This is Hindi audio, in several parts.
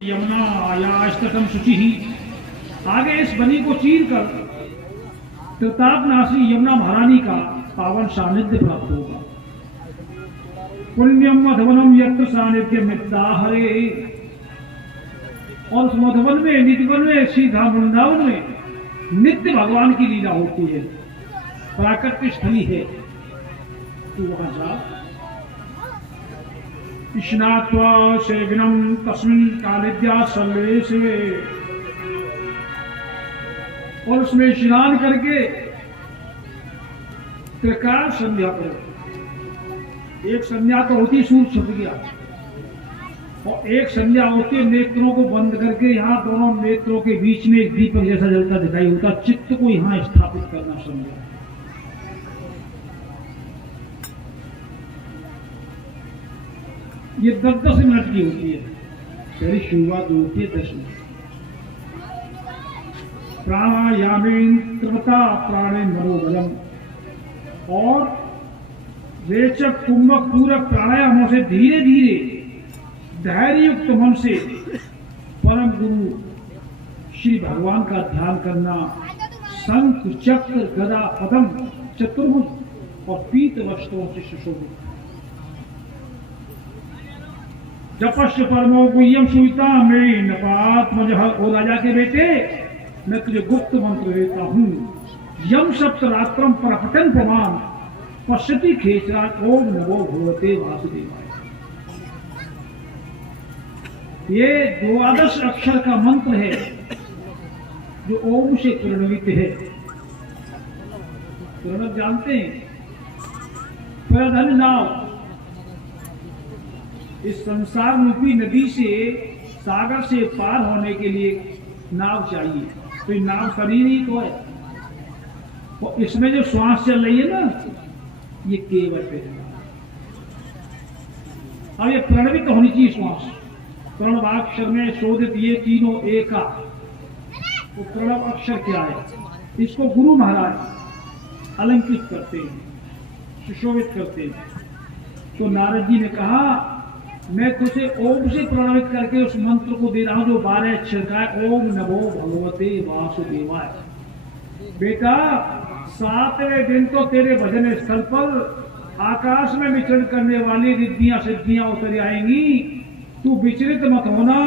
यमुना आयास्तटम शुचि ही। आगे इस बनी को चीर कर त्रितापनाशी यमुना महारानी का पावन सानिध्य प्राप्त होगा। पुण्यम मधवनम यत्र सानिध्य मित्ता हरे। और उस मधुवन में निधिवन में सीधा वृंदावन में नित्य भगवान की लीला होती है, प्राकृतिक स्थली है। तो वहां जा स्नात्वा सेविनम तस्मिन् कालिद्या सर्वेशे। और उसमें स्नान करके त्रिकाल संध्या करो। एक संध्या तो होती सूर्य छुप गया, और एक संध्या होती है नेत्रों को बंद करके यहाँ दोनों नेत्रों के बीच में एक दीपक जैसा जलता दिखाई होता, चित्त को यहाँ स्थापित करना संध्या। ये 10-10 मिनट की होती है, पहली शुरुआत होती है 10 मिनट। प्राणायामेन त्रिवता प्राणे मनोबलम। और रेचक कुंभक पूरक प्राणायामों से धीरे धीरे धैर्य युक्त मन से परम गुरु श्री भगवान का ध्यान करना। शंख चक्र गदा पद्म चतुर्भुज और पीत वस्त्रों से सुशोभित। जपस्य परमो गुह्यम सुविता में नपात्मज। ओ राजा के बेटे, मैं तुझे गुप्त मंत्र देता हूं। यम सप्त रात्रम प्रकटन प्रमाण पश्यति खेचराट ओम नमो भगवते वासुदेवाय। ये 12 अक्षर का मंत्र है जो ओम से प्रणवित है। प्रणव जानते हैं? प्रधन नाव। इस संसार रूपी नदी से, सागर से पार होने के लिए नाव चाहिए। तो ये नाव शरीर ही तो है, और इसमें जो श्वास चल रही है ना, ये केवट है। अब ये प्रणवित होनी चाहिए श्वास। प्रणवाक्षर में शोधित ये तीनों एका। तो प्रणव अक्षर क्या है? इसको गुरु महाराज अलंकृत करते हैं, सुशोभित करते हैं। तो नारद जी ने कहा, मैं तुझे ओम से प्रणवित करके उस मंत्र को दे रहा हूं जो 12 अक्षर का है। ओम नमो भगवते वासुदेवाय। बेटा, 7वें दिन तो तेरे भजन स्थल पर आकाश में विचरण करने वाली रिद्धियां सिद्धियां उतर आएंगी। तू विचलित मत होना।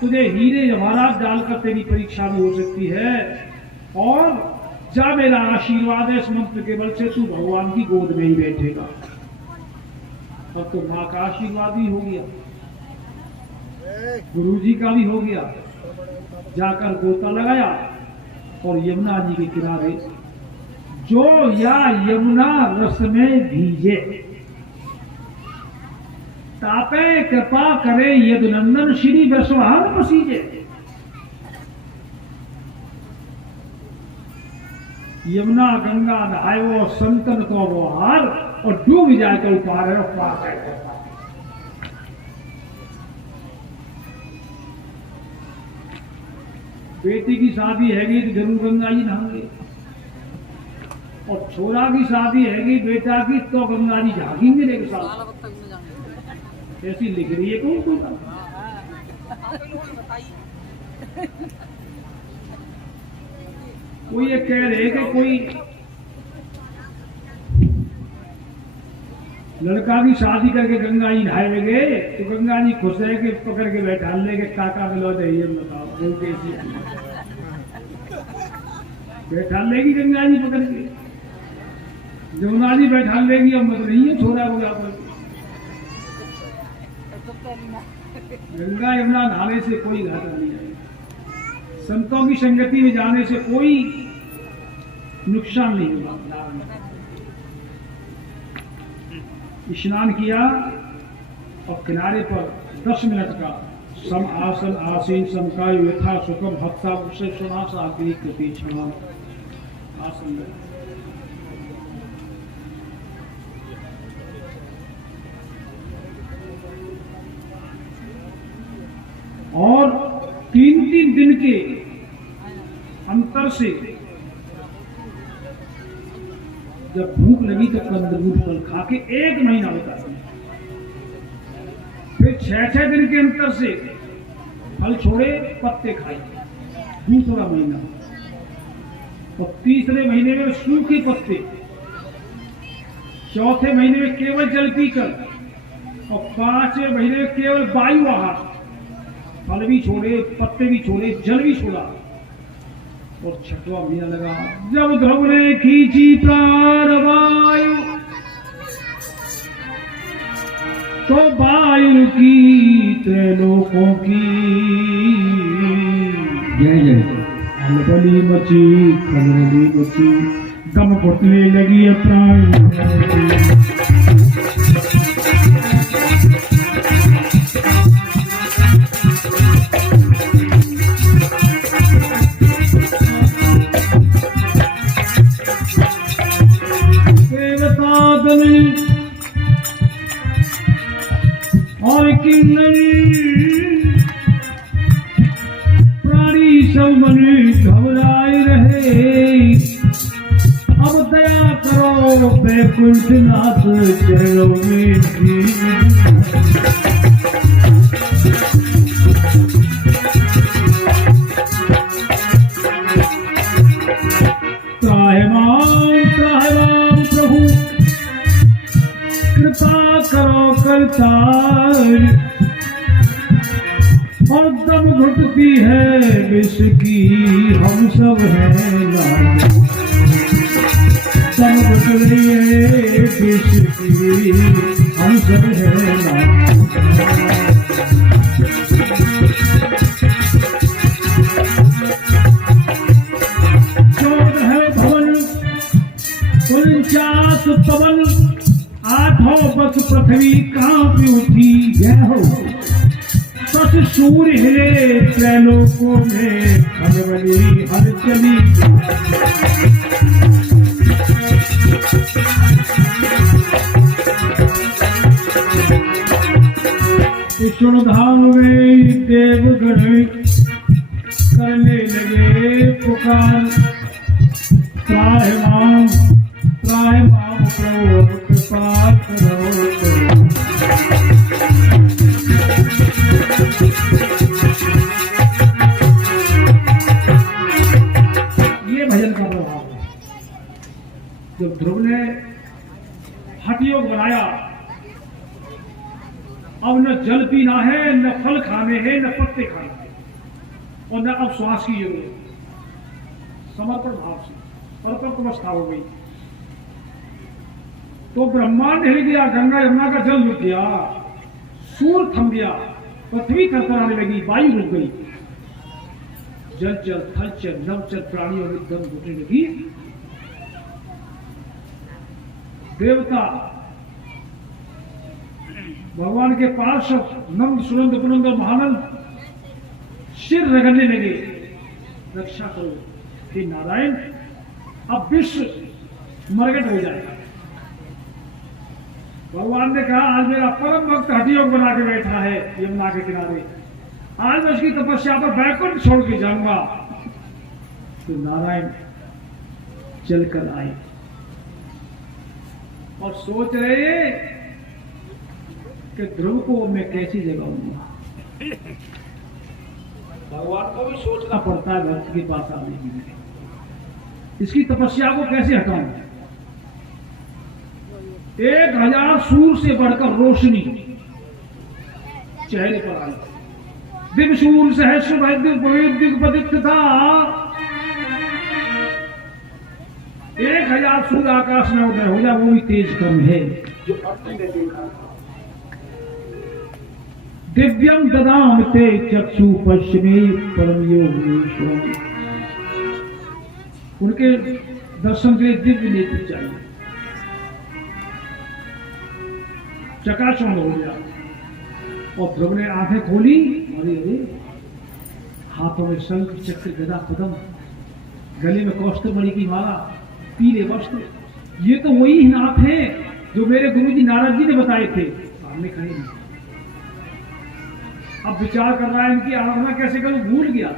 तुझे हीरे जवाहरात डालकर तेरी परीक्षा भी हो सकती है। और जा, मेरा आशीर्वाद है, इस मंत्र के बल से तू भगवान की गोद में ही बैठेगा। अब तो माँ का आशीर्वाद भी हो गया, गुरु जी का भी हो गया। जाकर गोता लगाया और यमुना जी के किनारे जो या यमुना रस में भीजे, तापे कृपा करे यदुनंदन श्री वृषभान पसीजे। यमुना गंगा नहाए वो संतन को वो हार, और डूब जाए तो पार है, पार है। बेटी की शादी हैगी तो जरूर गंगा जी नहाएंगे, और छोरा की शादी हैगी बेटा की तो गंगा जी झागेंगे एक साथ। ऐसी लिख रही है कौन कोई। कोई ये कह रहे कि कोई लड़का की शादी करके गंगा जी नहाए गए तो गंगा जी खुश है कि पकड़ के बैठा लेके काका मिलो दे, ये बताओ वो कैसी बैठा लेगी गंगा जी पकड़ के? जमुना जी बैठा लेगी, अब मत नहीं है छोरा होगा। गंगा यमुना नहाने से कोई घाटा नहीं है। संतों की संगति में जाने से कोई नुकसान नहीं होगा। स्नान किया और किनारे पर 10 मिनट का सम आसन आसीन समकाय यथा सुखम हफ्ता से सुनास आखिरी कृति क्षमा आसन में। और 3-3 दिन के अंतर से जब भूख लगी तो कंदमूल फल खा के 1 महीना होता है। फिर 6-6 दिन के अंतर से फल छोड़े पत्ते खाए, दूसरा महीना। और तीसरे महीने में सूखे पत्ते, चौथे महीने में केवल जल पीकर, और पांचवें महीने में केवल वायु आहार, फल भी छोड़े, पत्ते भी छोड़े, जल भी छोड़ा। और छठवां महीना लगा, जब ध्रुव ने खींची प्राण वायु, तो वायु की त्रैलोकों की जय जय खलबली मची, खलबली मची, दम घुटने लगी प्राण। और किन्नरी प्राणी सब मन घबराए रहे। अब दया करो वैकुंठनाथ चरणों में त्राहिमाम प्रभु कृपा करो करतार। और दम घुटती है विष की, हम सब हैं लाल। दम घुट रही है विष की, हम सब हैं लाल। चौदह है भवन 49 पवन, आठों बस पृथ्वी कांपी उठी। जय हो बस सूर्य हिले त्रैलोकों में, खलबली हलचली। विष्णु धाम में देवगण करने लगे पुकार। त्राहिमाम प्रभु कृपा करो। ये भजन का प्रभाव है। जब ध्रुव ने हठ योग बनाया, अब न जल पीना है, न फल खाने हैं, न पत्ते खाने हैं, और न अब श्वास की जरूरत। समर्पण भाव से परतंत्र अवस्था हो गई। तो ब्रह्मांड हिल गया, गंगा यमुना का जल रुक गया, सूर्य थम गया, पृथ्वी थरथराने लगी, वायु रुक गई। जल चल, थल चल, नव चल प्राणियों में दम घुटने लगी। देवता भगवान के पार्षद नंद सुनंद पुनंद और महानंद सिर रगड़ने लगे, रक्षा करो हे नारायण, अब विश्व मरगट हो जाएगा। भगवान ने कहा, आज मेरा परम भक्त हठ योग बना के बैठा है यमुना के किनारे, आज मैं उसकी तपस्या पर बैकुंठ छोड़ के जाऊंगा। तो नारायण चलकर आए और सोच रहे कि ध्रुव को मैं कैसी जगाऊंगा। भगवान को भी सोचना पड़ता है भक्त के पास आने के लिए, इसकी तपस्या को कैसे हटाऊं। 1000 सूर्य से बढ़कर रोशनी चेहरे पर आई। दिव्य सूर्य सहस्र वैदिक था। 1000 सूर्य आकाश में उदय हो जाए, वो भी तेज कम है जो अर्जुन ने देखा। दिव्यम ददाम ते चक्षु पश्चिमे परम योगेश्वर। उनके दर्शन के लिए दिव्य नेत्र चाहिए। चकाचौंध हो गया और ध्रुव ने आंखें खोली। अरे अरे, हाथों में शंख चक्र गदा पद्म, गले में कौस्तुभमणि की माला, पीले वस्त्र। ये तो वही नाथ हैं जो मेरे गुरुजी नारद जी ने बताए थे। सामने खड़े हैं। अब विचार कर रहा है इनकी आराधना कैसे करूं, भूल गया।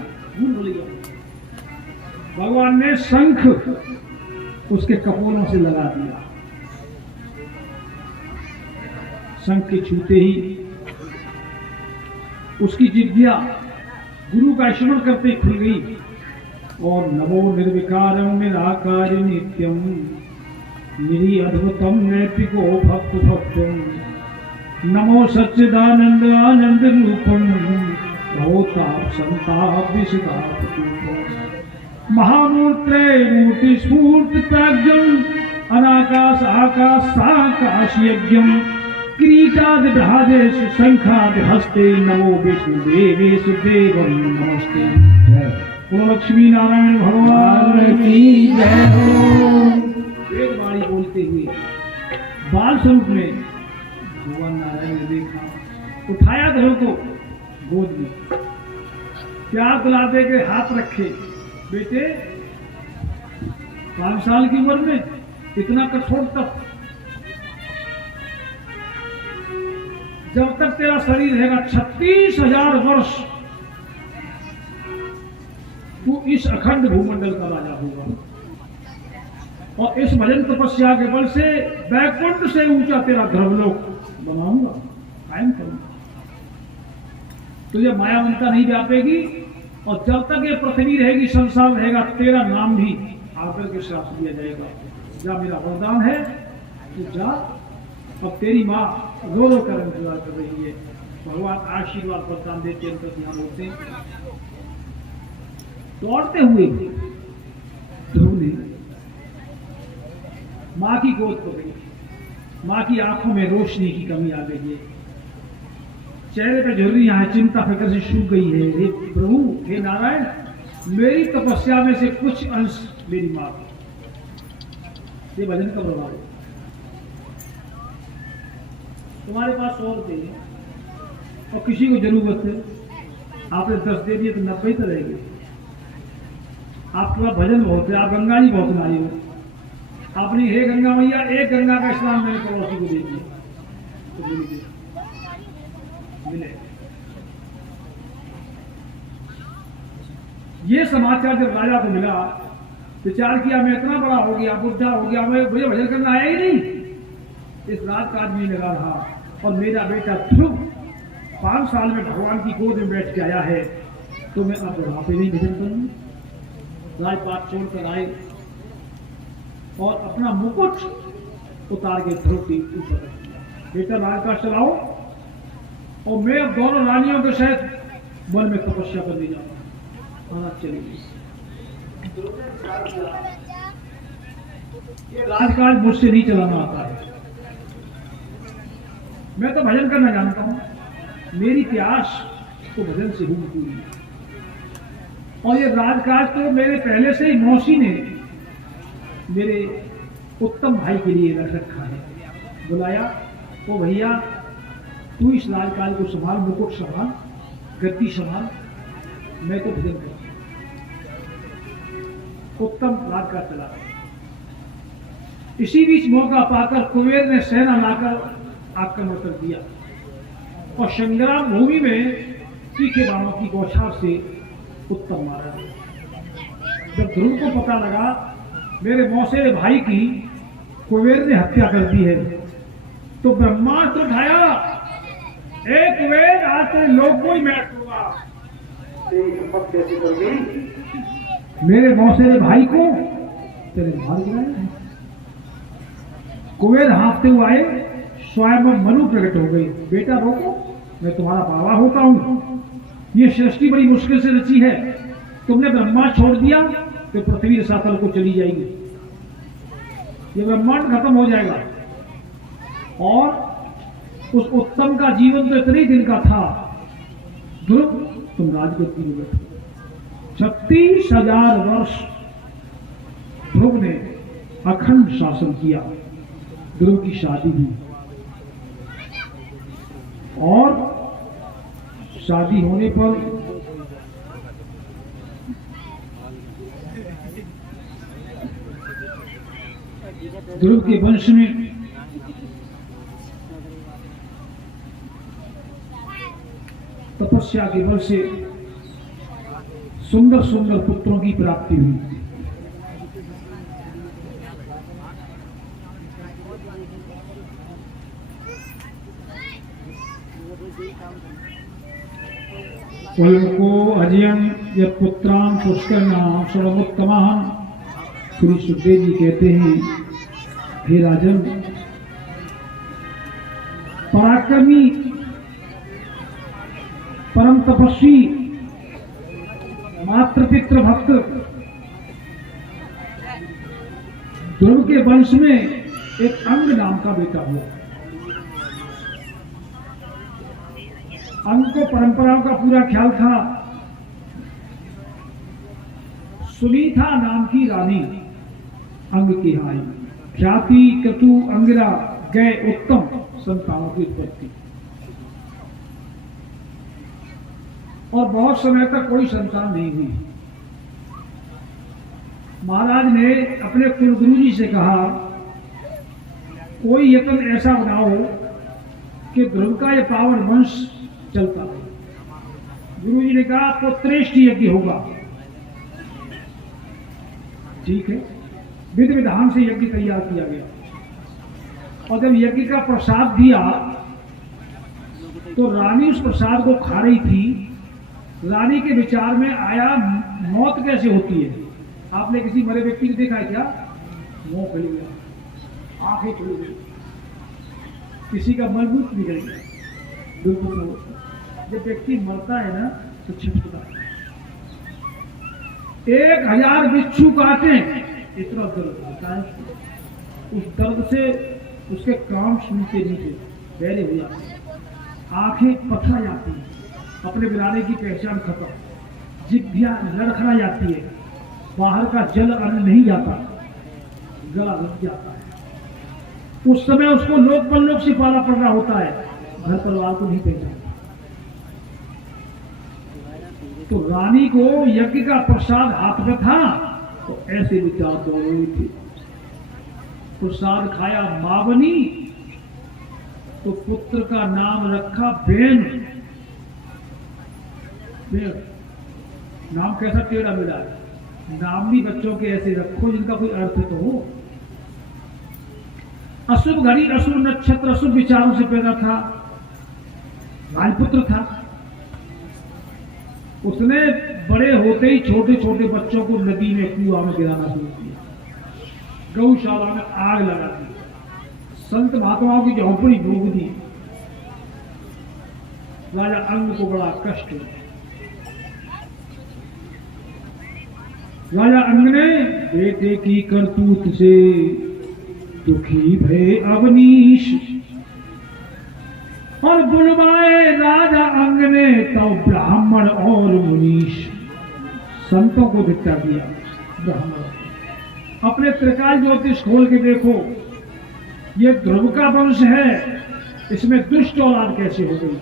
भगवान ने शंख उसके कपोलों से लगा दिया। शंख के छूते ही उसकी जिह्वा गुरु का स्मरण करते खुल गई। और नमो निर्विकारं निराकार नित्यं निरी अद्भुतम नैतिको भक्त भक्तम नमो सच्चिदानंद आनंद रूपम भवताप संताप विसुताप महामूर्ते मूर्ति स्फूर्त प्राज्ञम अनाकाश आकाश साकाश यज्ञम किरीटाद भादेश शंखाद हस्ते नमो विष्णुदेवेश देवं नमस्ते। बोलो लक्ष्मी नारायण भगवान की जय हो। वेदवाणी बोलते हुए बाल स्वरूप में भगवान नारायण ने देखा, उठाया ध्रुव को गोद में, प्यार दिलाते के हाथ रखे। बेटे 5 साल की उम्र में इतना कठोर तप, जब तक तेरा शरीर रहेगा 36,000 वर्ष तू इस अखंड भूमंडल का राजा होगा। और इस भजन तपस्या के बल से बैकुंठ से ऊंचा तेरा गर्भलोक बनाऊंगा, कायम करूंगा। तुझे माया ममता नहीं व्यापेगी और जब तक ये पृथ्वी रहेगी, संसार रहेगा, तेरा नाम भी आकर के श्राप दिया जाएगा। जा मेरा वरदान है, तू जा। अब तेरी माँ रो रो कर इंतजार कर रही है। भगवान आशीर्वाद वरदान देते हैं, उनका ध्यान होते हैं। दौड़ते हुए ध्रुव ने माँ की गोद पकड़ी। माँ की आंखों में रोशनी की कमी आ गई है, चेहरे पे झुर्रियां हैं, चिंता फिक्र से सूख गई है। हे प्रभु, हे नारायण, मेरी तपस्या में से कुछ अंश मेरी माँ को। ये भजन का प्रभाव है। तुम्हारे पास 100 रुपये है और किसी को जरूरत है, आपने 10 दे दिए तो 90 तो रहेंगे। आपके पास भजन बहुत है, आप गंगा जी बहुत लाई हो, आपने हे गंगा मैया एक गंगा का स्नान मैंने पड़ोसी को दे दिया तो मिले। ये समाचार जब राजा को मिला, विचार किया मैं इतना बड़ा हो गया, बुढ़ा हो गया, मैं मुझे भजन करना आया ही नहीं। इस राजकाज में लगा रहा और मेरा बेटा ध्रुव 5 साल में भगवान की गोद में बैठ के आया है, तो मैं अब बुढ़ापे नहीं भजन करूंगा। राजपाट छोड़कर आए और अपना मुकुट उतार के ध्रुव की ऊपर रख दिया। बेटा राजकाज चलाओ और मैं अब दोनों रानियों के साथ वन में तपस्या करने जाऊंगा। चलेगी ये राजकाज मुझसे नहीं चलाना आता है, मैं तो भजन करना जानता हूं। मेरी प्यास तो भजन से हुई है और ये राजकाज तो मेरे पहले से ही मौसी ने मेरे उत्तम भाई के लिए रख रखा है। बुलाया तो भैया तू इस राजकाज को संभाल, मुकुट संभाल, गद्दी संभाल, मैं तो भजन करूं। उत्तम राजकाज चला। इसी बीच मौका पाकर कुबेर ने सेना लाकर आक्रमण कर दिया और संग्राम भूमि में तीखे बाणों की बौछार से उत्तम मारा। जब ध्रुव को पता लगा मेरे मौसेरे भाई की कुबेर ने हत्या कर दी है, तो ब्रह्मास्त्र उठाया, ए कुबेर आज तेरे लोग को ही मैं दूंगा। मेरे मौसेरे भाई को तेरे मार गिराया। कुबेर हाँफते हुए आए, स्वयं मनु प्रकट हो गई। बेटा रोको, मैं तुम्हारा बाबा होता हूं। ये सृष्टि बड़ी मुश्किल से रची है, तुमने ब्रह्मांड छोड़ दिया तो पृथ्वी रसातल को चली जाएगी, ये ब्रह्मांड खत्म हो जाएगा। और उस उत्तम का जीवन तो इतने दिन का था। ध्रुव तुम राजगद्दी में बैठो। 36,000 वर्ष ध्रुव ने अखंड शासन किया। ध्रुव की शादी हुई और शादी होने पर ध्रुव के वंश में तपस्या के बल से सुंदर सुंदर पुत्रों की प्राप्ति हुई। वल्को अजयम यत्पुत्रां पुष्करणां सर्वोत्तमः। श्री सुखदेव जी कहते हैं, हे राजन, पराक्रमी परम तपस्वी मातृपितृ भक्त ध्रुव के वंश में एक अंग नाम का बेटा हुआ। अंग को परंपराओं का पूरा ख्याल था। सुनीता नाम की रानी अंग की आई। ख्याति क्रतु अंगिरा गए उत्तम संतानों की उत्पत्ति। और बहुत समय तक कोई संतान नहीं हुई। महाराज ने अपने कुलगुरु जी से कहा, कोई यत्न ऐसा बनाओ कि ध्रुव का यह पावन वंश चलता है। गुरु जी ने कहा, पुत्रेष्ठ यज्ञ होगा। ठीक है, विधि विधान से यज्ञ तैयार किया गया। और जब यज्ञ का प्रसाद दिया तो रानी उस प्रसाद को खा रही थी। रानी के विचार में आया, मौत कैसे होती है? आपने किसी मरे व्यक्ति को देखा है क्या? मुंह खुल गया, आंखें खुल गई, किसी का मजबूत निकल गया। जब व्यक्ति मरता है ना तो छिपकता है। 1000 बिच्छू काटे, इतना दर्द होता है। उस दर्द से उसके कान सुनते नीचे बहरे हो जाते हैं, आंखें पथरा जाती हैं, अपने गिराने की पहचान खत्म, जिभ्या लड़खड़ा जाती है, बाहर का जल अन्न नहीं जाता, गला लग जाता है। उस समय उसको लोक परलोक से पाला पड़ना होता है, घर परिवार को नहीं पहचानता। तो रानी को यज्ञ का प्रसाद हाथ में था तो ऐसे विचार दौड़ रहे थे। प्रसाद खाया मां बनी तो पुत्र का नाम रखा बेन। नाम कैसा टेढ़ा मेढ़ा है। नाम भी बच्चों के ऐसे रखो जिनका कोई अर्थ तो हो। अशुभ घड़ी, अशुभ नक्षत्र, अशुभ विचारों से पैदा था, राजपुत्र था। उसने बड़े होते ही छोटे छोटे बच्चों को नदी में, कुआं में गिराना शुरू किया, गौशाला में आग लगा दी, संत महात्माओं की झोंपड़ी डूब दी। राजा अंग को बड़ा कष्ट हुआ। राजा अंग ने बेटे की करतूत से दुखी भये अवनीश, और बुलवाए राजा अंग ने तो ब्राह्मण और मुनीश। संतों को धिक्कार दिया। ब्राह्मण अपने त्रिकाल ज्योतिष खोल के देखो, ये ध्रुव का वंश है, इसमें दुष्ट औलाद कैसे हो गई?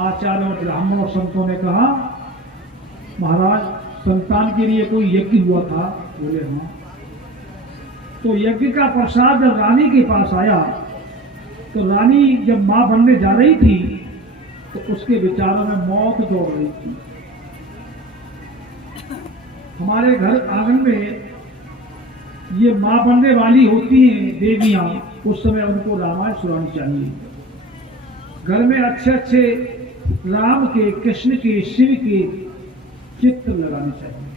आचार्यों, ब्राह्मणों, संतों ने कहा, महाराज संतान के लिए कोई यज्ञ हुआ था? बोले हाँ। तो यज्ञ का प्रसाद जब रानी के पास आया तो रानी जब मां बनने जा रही थी तो उसके विचारों में मौत दौड़ रही थी। हमारे घर आंगन में ये मां बनने वाली होती हैं देवियां, उस समय उनको रामायण सुनानी चाहिए। घर में अच्छे अच्छे राम के, कृष्ण के, शिव के चित्र लगाने चाहिए,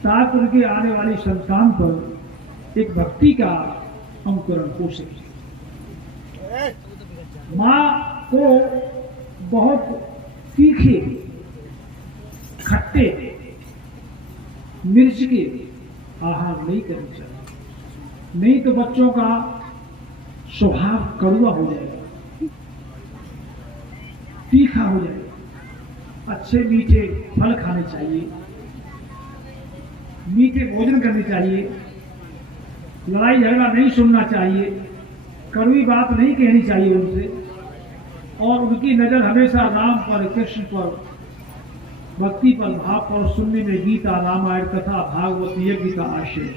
ताकि उनके आने वाली संतान पर एक भक्ति का अंकुरण हो सके। मां को बहुत तीखे, खट्टे, मिर्च के आहार नहीं करनी चाहिए, नहीं तो बच्चों का स्वभाव कड़वा हो जाएगा, तीखा हो जाएगा। अच्छे मीठे फल खाने चाहिए, मीठे भोजन करने चाहिए, लड़ाई झगड़ा नहीं सुनना चाहिए, कड़वी बात नहीं कहनी चाहिए उनसे, और उनकी नजर हमेशा राम पर, कृष्ण पर, भक्ति पर, भाव पर सुनने में गीता, रामायण, कथा, भागवत, यज्ञ का आशय।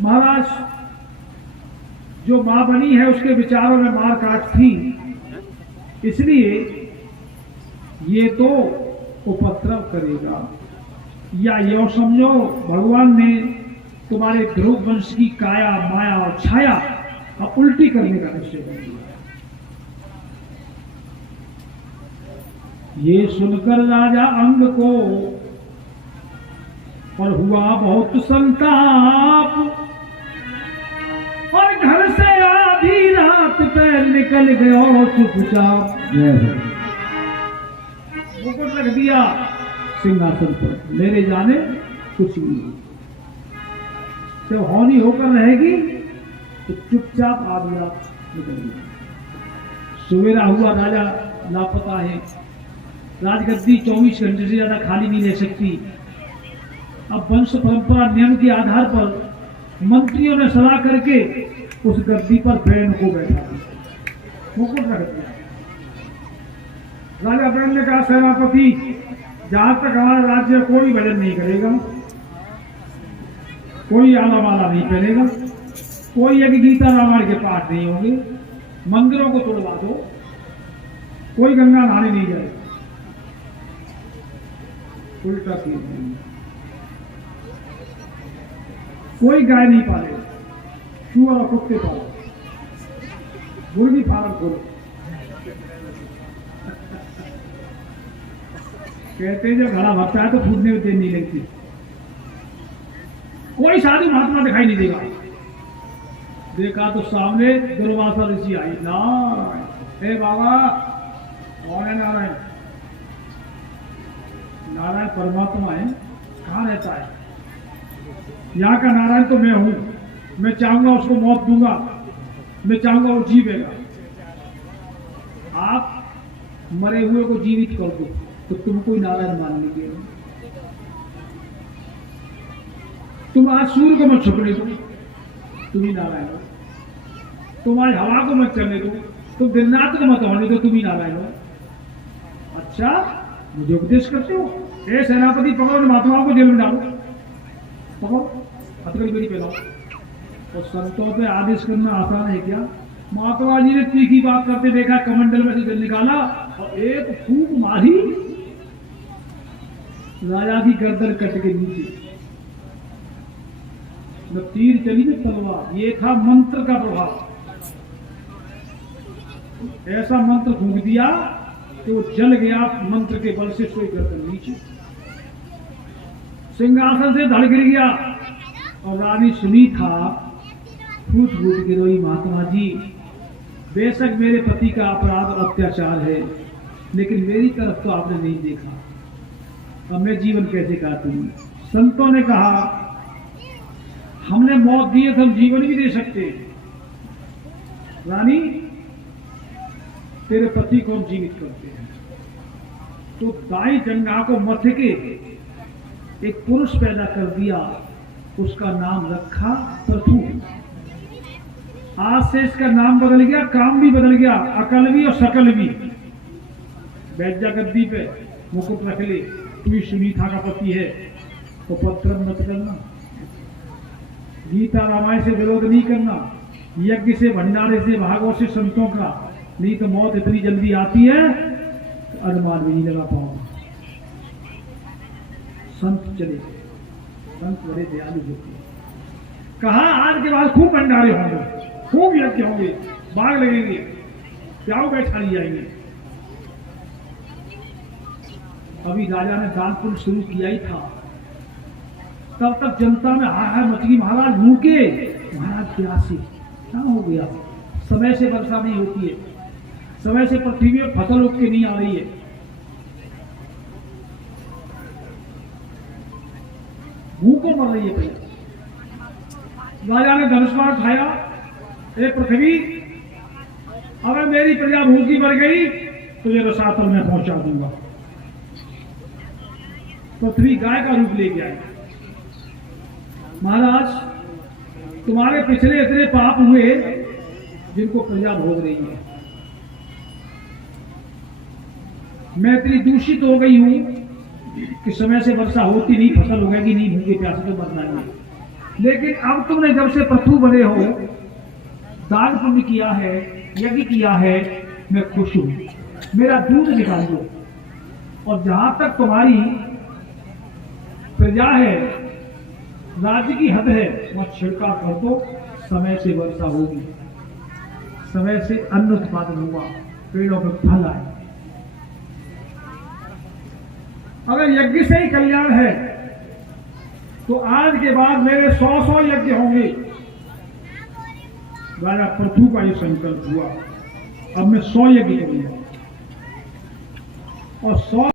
महाराज जो मां बनी है उसके विचारों में मार काट थी, इसलिए ये तो उपद्रव करेगा। या यो समझो भगवान ने तुम्हारे ध्रुव वंश की काया, माया और छाया अब उल्टी करने का निश्चय कर लिया। ये सुनकर राजा अंग को और हुआ बहुत संताप, और घर से आधी रात पे निकल गया चुपचाप। मुकुट रख दिया सिंहासन पर, मेरे जाने कुछ नहीं। जब हौनी होकर रहेगी तो चुपचाप आधी रात निकल गया। सवेरा हुआ, राजा लापता है। राजगद्दी 24 घंटे से ज्यादा खाली नहीं रह सकती। अब वंश परंपरा नियम के आधार पर मंत्रियों ने सलाह करके उस गद्दी पर बैन को बैठा दिया, मुकुट रख दिया। राजा बैन ने कहा, सेनापति जहां तक हमारा राज्य कोई भजन नहीं करेगा, कोई आला माला नहीं पहनेगा, कोई यज्ञ गीता रामायण के पाठ नहीं होंगे, मंदिरों को तोड़वा दो, कोई गंगा नहाने नहीं जाएगा। उल्टा किया, कोई गाय नहीं पालेगा, चूहा और कुत्ते पालो, मुर्गी फार्म खोलो। कहते हैं जब घड़ा भरता है तो फूटने में देर नहीं लगती। कोई साधु महात्मा दिखाई नहीं देगा। देखा तो सामने दुर्वासा ऋषि आई। नारायण, हे बाबा, कौन है नारायण? नारायण परमात्मा है। कहाँ रहता है? यहाँ का नारायण तो मैं हूं। मैं चाहूंगा उसको मौत दूंगा, मैं चाहूंगा वो जीवेगा। आप मरे हुए को जीवित कर दो तो तुमको नारायण मान लीजिए। तुम आज सूर्य को मत छुपने दो, तुम ही नारायण हो। तुम आज हवा को मत चलने दो, तुम दिन रात को मत होने दो, तुम ही नारायण हो। अच्छा, मुझे उपदेश करते हो? ए सेनापति, पकड़ो महात्माओं को जेल में डालो, पकड़ो, हथकड़ी बड़ी पहनाओ। और संतों पे आदेश करना आसान है क्या? महात्मा जी ने तीखी बात करते देखा, कमंडल में से जल निकाला और एक फूंक मारी, राजा की गर्दन कट के नीचे। न तीर चली न तलवार, ये था मंत्र का प्रभाव। ऐसा मंत्र फूंक दिया कि वो जल गया मंत्र के बल से, सोई गर्दन नीचे, सिंहासन से धड़ गिर गया। और रानी सुनी था, फूट फूट के रोई, महात्मा जी बेशक मेरे पति का अपराध और अत्याचार है, लेकिन मेरी तरफ तो आपने नहीं देखा, अब मैं जीवन कैसे काटूंगी? संतों ने कहा, हमने मौत दी है तो हम जीवन भी दे सकते हैं। रानी, तेरे पति को हम जीवित करते हैं। तो दाई जंगा को मथ के एक पुरुष पैदा कर दिया, उसका नाम रखा पृथु। आज से इसका नाम बदल गया, काम भी बदल गया, अकल भी और सकल भी। बैठ जा गद्दी पे, मुकुट रख ले, तू ही सुनीता का पति है, तो पत्र मत करना, गीता रामायण से विरोध नहीं करना, यज्ञ से, भंडारे से, भागवत से, संतों का, नहीं तो मौत इतनी जल्दी आती है तो अनुमान भी नहीं लगा पाऊंगा। संत चले, संत बड़े दयालु होते। कहा आज के बाद खूब भंडारे होंगे, खूब यज्ञ होंगे, बाग लगेंगे, प्याऊ बैठा ली जाएंगे। अभी राजा ने दान पुण्य शुरू किया ही था, तब तक जनता में हाहाकार मच गई, महाराज भूखे, महाराज प्यासे, क्या हो गया? समय से वर्षा नहीं होती है, समय से पृथ्वी में फसल उग के नहीं आ रही है, भूखों मर रही है भैया। राजा ने धनुष बाण उठाया, ए पृथ्वी, अगर मेरी प्रजा भूखी मर गई तुझे रसातल में पहुंचा दूंगा। पृथ्वी गाय का रूप लेके आई। महाराज, तुम्हारे पिछले इतने पाप हुए जिनको प्रजा भोग रही है, मैं इतनी दूषित हो गई हूं कि समय से वर्षा होती नहीं, फसल उगेगी नहीं, भूखे प्यासे तो मरना नहीं। लेकिन अब तुमने जब से पृथु बने हो, दान पुण्य किया है, यज्ञ किया है, मैं खुश हूं, मेरा दूध निकाल दो। और जहां तक तुम्हारी प्रजा है, राज्य की हद है, वह छिड़काव कर दो, समय से वर्षा होगी, समय से अन्न उत्पादन होगा, पेड़ों में फल आए। अगर यज्ञ से ही कल्याण है तो आज के बाद मेरे 100 यज्ञ होंगे। राजा पृथु का ये संकल्प हुआ, अब मैं 100 यज्ञ करूंगा और 100